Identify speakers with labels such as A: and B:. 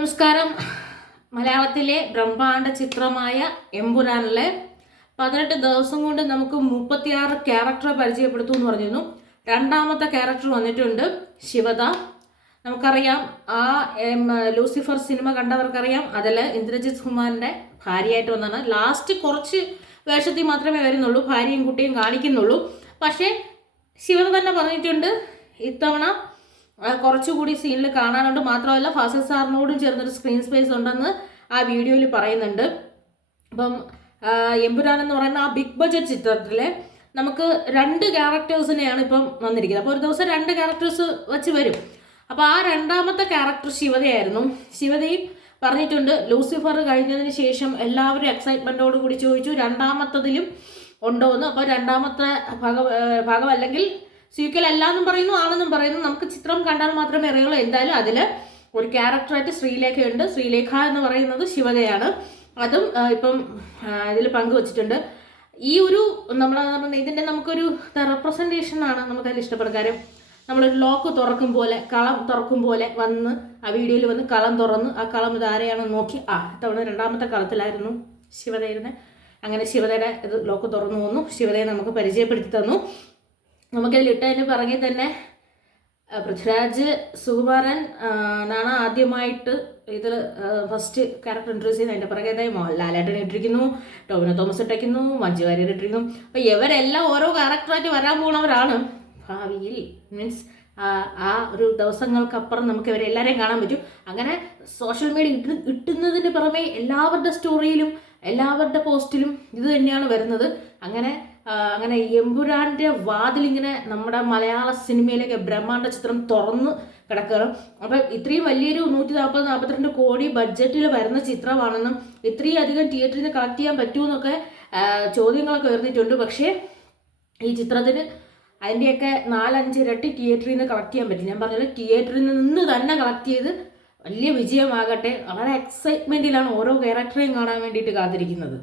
A: നമസ്കാരം. മലയാളത്തിലെ ബ്രഹ്മാണ്ഡ ചിത്രമായ എമ്പുരാനിലെ പതിനെട്ട് ദിവസം കൊണ്ട് നമുക്ക് മുപ്പത്തിയാറ് ക്യാരക്ടറെ പരിചയപ്പെടുത്തു എന്ന് പറഞ്ഞിരുന്നു. രണ്ടാമത്തെ ക്യാരക്ടർ വന്നിട്ടുണ്ട് ശിവദ. നമുക്കറിയാം ആ ലൂസിഫർ സിനിമ കണ്ടവർക്കറിയാം. അതിൽ ഇന്ദ്രജിത് കുമാറിന്റെ ഭാര്യയായിട്ട് വന്നാണ്. ലാസ്റ്റ് കുറച്ച് വേഷത്തിൽ മാത്രമേ വരുന്നുള്ളൂ. ഭാര്യയും കുട്ടിയും കാണിക്കുന്നുള്ളൂ. പക്ഷേ ശിവദ തന്നെ പറഞ്ഞിട്ടുണ്ട് ഇത്തവണ കുറച്ചുകൂടി സീനിൽ കാണാനുണ്ട്. മാത്രമല്ല ഫാസിൽ സാറിനോടും ചേർന്നൊരു സ്ക്രീൻ സ്പേസ് ഉണ്ടെന്ന് ആ വീഡിയോയിൽ പറയുന്നുണ്ട്. അപ്പം എമ്പുരാൻ എന്ന് പറയുന്ന ആ ബിഗ് ബഡ്ജറ്റ് ചിത്രത്തിലെ നമുക്ക് രണ്ട് ക്യാരക്ടേഴ്സിനെയാണ് ഇപ്പം വന്നിരിക്കുന്നത്. അപ്പോൾ ഒരു ദിവസം രണ്ട് ക്യാരക്ടേഴ്സ് വെച്ച് വരും. അപ്പോൾ ആ രണ്ടാമത്തെ ക്യാരക്ടർ ശിവതയായിരുന്നു. ശിവതയും പറഞ്ഞിട്ടുണ്ട് ലൂസിഫർ കഴിഞ്ഞതിന് ശേഷം എല്ലാവരും എക്സൈറ്റ്മെന്റോട് കൂടി ചോദിച്ചു രണ്ടാമത്തതിലും ഉണ്ടോ എന്ന് അപ്പോൾ രണ്ടാമത്തെ ഭാഗം ഭാഗം അല്ലെങ്കിൽ സീക്വൽ അല്ലാന്നും പറയുന്നു ആണെന്നും പറയുന്നു. നമുക്ക് ചിത്രം കണ്ടാൽ മാത്രമേ അറിയുള്ളൂ. എന്തായാലും അതിൽ ഒരു ക്യാരക്ടറായിട്ട് ശ്രീലേഖയുണ്ട്. ശ്രീലേഖ എന്ന് പറയുന്നത് ശിവതയാണ്. അതും ഇപ്പം ഇതിൽ പങ്കുവച്ചിട്ടുണ്ട്. ഈ ഒരു നമ്മൾ ഇതിന്റെ നമുക്കൊരു റെപ്രസെന്റേഷൻ ആണ് നമുക്കതിൽ ഇഷ്ടപ്പെടുന്ന കാര്യം. നമ്മളൊരു ലോക്ക് തുറക്കും പോലെ കളം തുറക്കും പോലെ വന്ന് ആ വീഡിയോയിൽ വന്ന് കളം തുറന്ന് ആ കളം ഇത് നോക്കി? ആ തവണ രണ്ടാമത്തെ കളത്തിലായിരുന്നു ശിവതയിരുന്നത് അങ്ങനെ ശിവതയുടെ ഇത് ലോക്ക് തുറന്നു വന്നു. ശിവതയെ നമുക്ക് പരിചയപ്പെടുത്തി തന്നു. നമുക്കതിൽ ഇട്ടതിന് പിറകെ തന്നെ പൃഥ്വിരാജ് സുകുമാരൻ ആണ് ആദ്യമായിട്ട് ഇതിൽ ഫസ്റ്റ് ക്യാരക്ടർ ഇൻട്രോസ് ചെയ്യുന്നത് അതിന്റെ പുറകെ തന്നെ മോഹൻലാലേട്ടൻ ഇട്ടിരിക്കുന്നു ടോവിനോ തോമസ് ഇട്ടിരിക്കുന്നു മഞ്ജു വാര്യർ ഇട്ടിരിക്കുന്നു. അപ്പോൾ ഇവരെല്ലാം ഓരോ ക്യാരക്ടറായിട്ട് വരാൻ പോകുന്നവരാണ് ഭാവിയിൽ മീൻസ് ആ ഒരു ദിവസങ്ങൾക്കപ്പുറം നമുക്ക് ഇവരെ എല്ലാവരെയും കാണാൻ പറ്റും. അങ്ങനെ സോഷ്യൽ മീഡിയ ഇട്ട് ഇട്ടുന്നതിന് പുറമെ എല്ലാവരുടെ സ്റ്റോറിയിലും എല്ലാവരുടെ പോസ്റ്റിലും ഇത് തന്നെയാണ് വരുന്നത്. അങ്ങനെ അങ്ങനെ എമ്പുരാന്റെ വാതിലിങ്ങനെ നമ്മുടെ മലയാള സിനിമയിലേക്ക് ബ്രഹ്മാണ്ട ചിത്രം തുറന്ന് കിടക്കുകയാണ്. അപ്പം ഇത്രയും വലിയൊരു നൂറ്റി നാൽപ്പത് നാൽപ്പത്തിരണ്ട് കോടി ബഡ്ജറ്റിൽ വരുന്ന ചിത്രമാണെന്നും ഇത്രയും അധികം തിയേറ്ററിൽ നിന്ന് കളക്ട് ചെയ്യാൻ പറ്റുമെന്നൊക്കെ ചോദ്യങ്ങളൊക്കെ ഉയർന്നിട്ടുണ്ട്. പക്ഷേ ഈ ചിത്രത്തിന് അതിന്റെയൊക്കെ നാലഞ്ച് ഇരട്ടി തിയേറ്ററിൽ നിന്ന് കളക്ട് ചെയ്യാൻ പറ്റില്ല. ഞാൻ പറഞ്ഞത് തിയേറ്ററിൽ നിന്ന് തന്നെ കളക്ട് ചെയ്ത് വലിയ വിജയമാകട്ടെ. വളരെ എക്സൈറ്റ്മെന്റിലാണ് ഓരോ ക്യാരക്ടറെയും കാണാൻ വേണ്ടിയിട്ട് കാത്തിരിക്കുന്നത്.